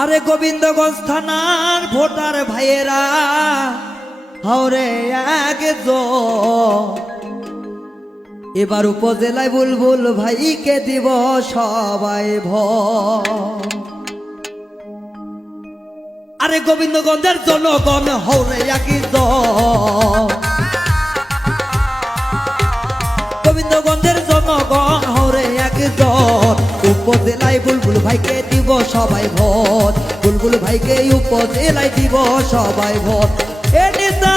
আরে গোবিন্দগঞ্জ থানার ভোটার ভাইয়েরা, হাওরে এক এবার উপজেলায় বুলবুল ভাইকে দিব সবাই ভ। আরে গোবিন্দগঞ্জের জনগণ হরে একই গোবিন্দগঞ্জের জনগণ হরে একজন। উপজেলায় বুলবুল ভাইকে দিব সবাই ভোট। বুলবুল ভাইকে উপজেলায় দিব সবাই ভোট। এ নেতা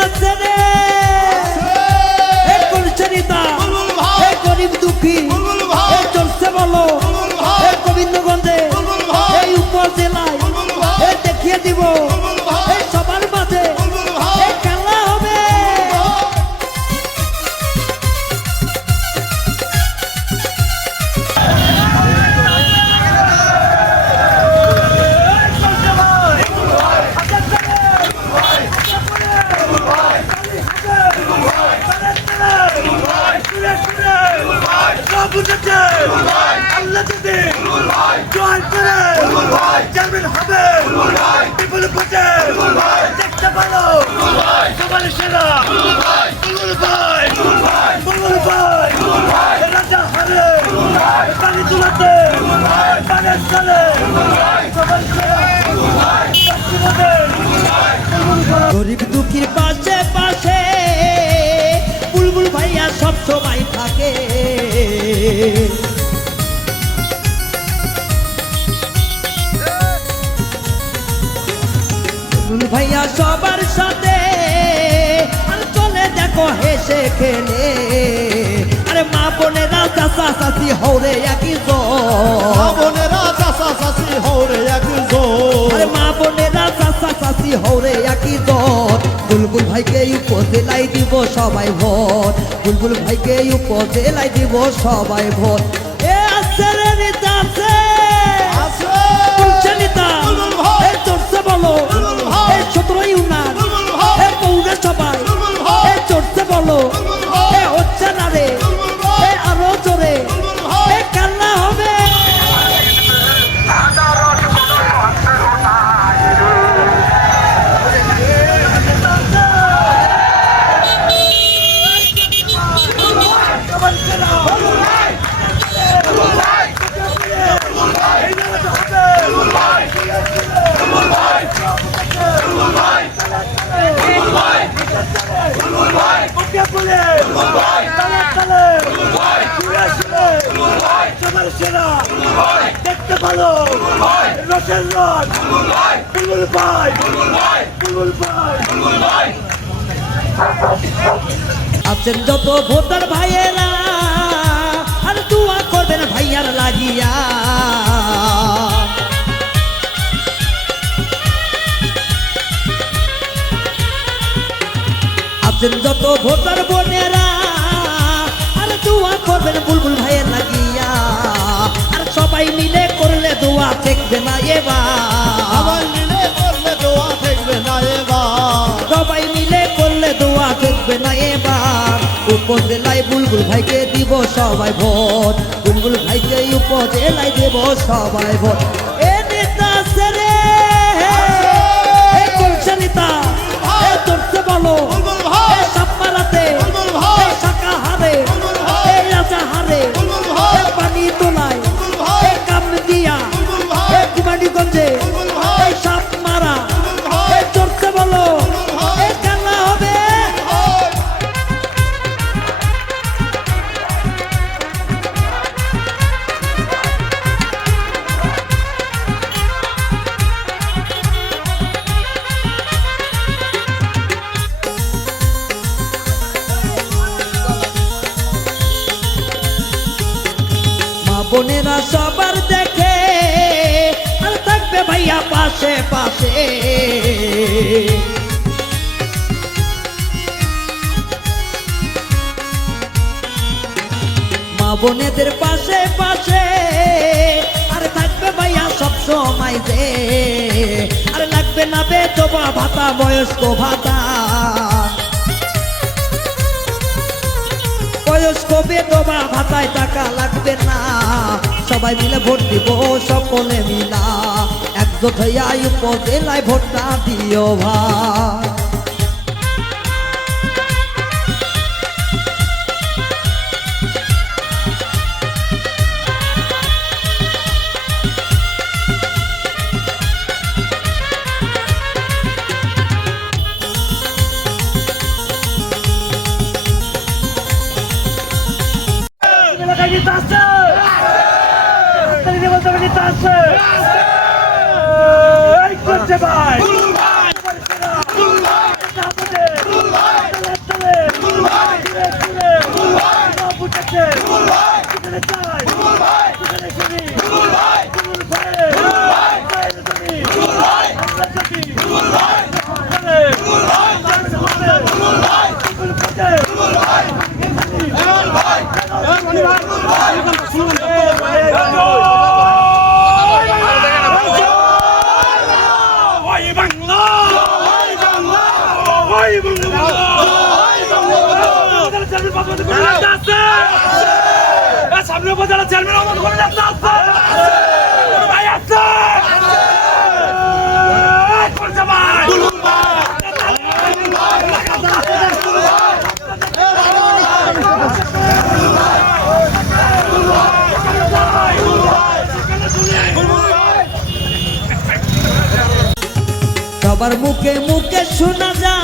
গরিব দুঃখী চলছে বলো গোবিন্দগঞ্জে থাকে। ভাইয়া সবার সাথে আর চলে দেখো হেসে খেলে। আরে মা বোনেরা চাষা চাষি হরে একই বোনেরা চাষা চাষি হরে একজন আরে মা বোনেরা চাষা চাষি হরে উপজেলায় দিব সবাই ভোট। বুলবুল ভাইকে উপজেলায় দিব সবাই ভোট। এ আছে রে নেতা আছে। বলো। সবাই চড়ছে বলো। দেখতে ভালো রসের বুলবুল ভাই বুলবুল ভাই আছেন যত ভোটার ভাইয়েরা, আর দোয়া করবেন ভাইয়ার দেখবে না এবার। সবাই মিলে করলে দোয়া থাকবে না এবার। সবাই মিলে করলে দোয়া দেখবে না এবার। উপজেলায় বুলবুল ভাইকে দিব সবাই ভোট। বুলবুল ভাইকে উপজেলায় দেব সবাই ভোট। বোনেরা সবার দেখে, আর থাকবে ভাইয়া পাশে পাশে। মা বোনেদের পাশে পাশে, আর থাকবে ভাইয়া সব সময় যে। আর লাগবে না বেতবা ভাতা, বয়স্ক ভাতা। বয়স্ক তোমার ভাতায় টাকা লাগবে না। সবাই মিলে ভোট দিব, সকলে মিলা। একজোট যোথিয়া উপজেলায় ভোটটা দিও ভাই। নেতা আছে বলতে হবে নেতা আছে এই করছে ভাই নেতা হাতে। তলে তলে। দূরে দূরে। সব উঠেছে। পিছনে চাই। পিছনে শুনি। দুলুল ভাই। ভাইয়ের জমি। আমরা জাতি। চলে। চান্স মারে। দুলুল ভাই। ওই বাংলা ওই বাংলা ওই বাংলা সামনে উপজেলা চেয়ারম্যান আমাদের কোনো নেতা আছে কোনো ভাই আছে এই করছে ভাই সবার মুখে মুখে শোনা যায় আরে বুলবুল ভাইয়া চেয়ারম্যান হবে ভাই নেতা আছে একসঙ্গে বলতে হবে নেতা আছে হবে এই করছে ভাই সবার তলে তলে ছিঁড়ে ছিঁড়ে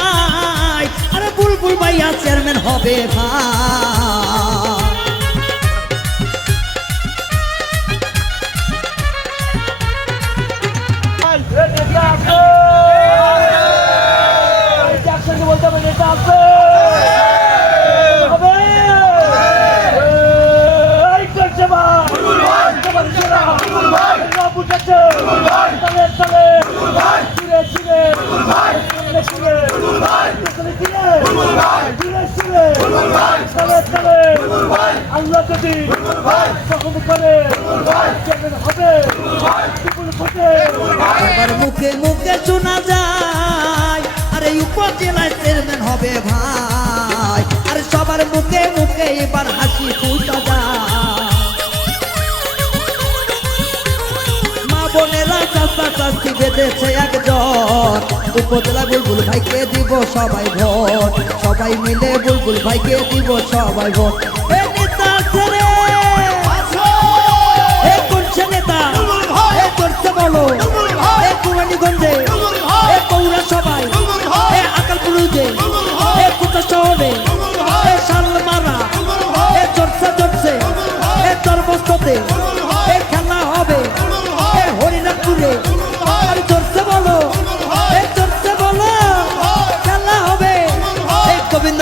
ছিঁড়ে ছিঁড়ে তলে ছিঁড়ে ছিঁড়ে ছিঁড়ে তলে আল্লাহ যদি তখন করে হবে মুখে মুখে শোনা যায়, আরে উপজেলায় চেয়ারম্যান হবে ভাই। আরে সবার মুখে মুখে এবার হাসি ফুটা যায়। মা বোনেরা চাষা চাষি বেঁধেছে একজন উপজেলা বুলবুল ভাইকে দিব সবাই ভোট। সবাই মিলে বুলবুল ভাইকে দিব সবাই ভোট। এ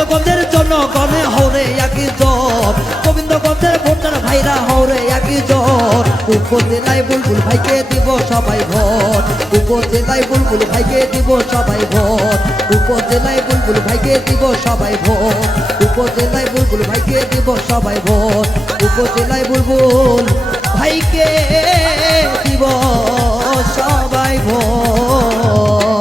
গোবিন্দগঞ্জের জনগণে হরে একই জ্বর। গোবিন্দগঞ্জের ভোটার ভাইরা হরে একই জ্বর। উপজেলায় বুলবুল ভাইকে দিব সবাই ভোট। উপজেলায় বুলবুল ভাইকে দিব সবাই ভোট। উপজেলায় বুলবুল ভাইকে দিব সবাই ভোট। উপজেলায় বুলবুল ভাইকে দিব সবাই ভোট। উপজেলায় বুলবুল ভাইকে দিব সবাই ভোট।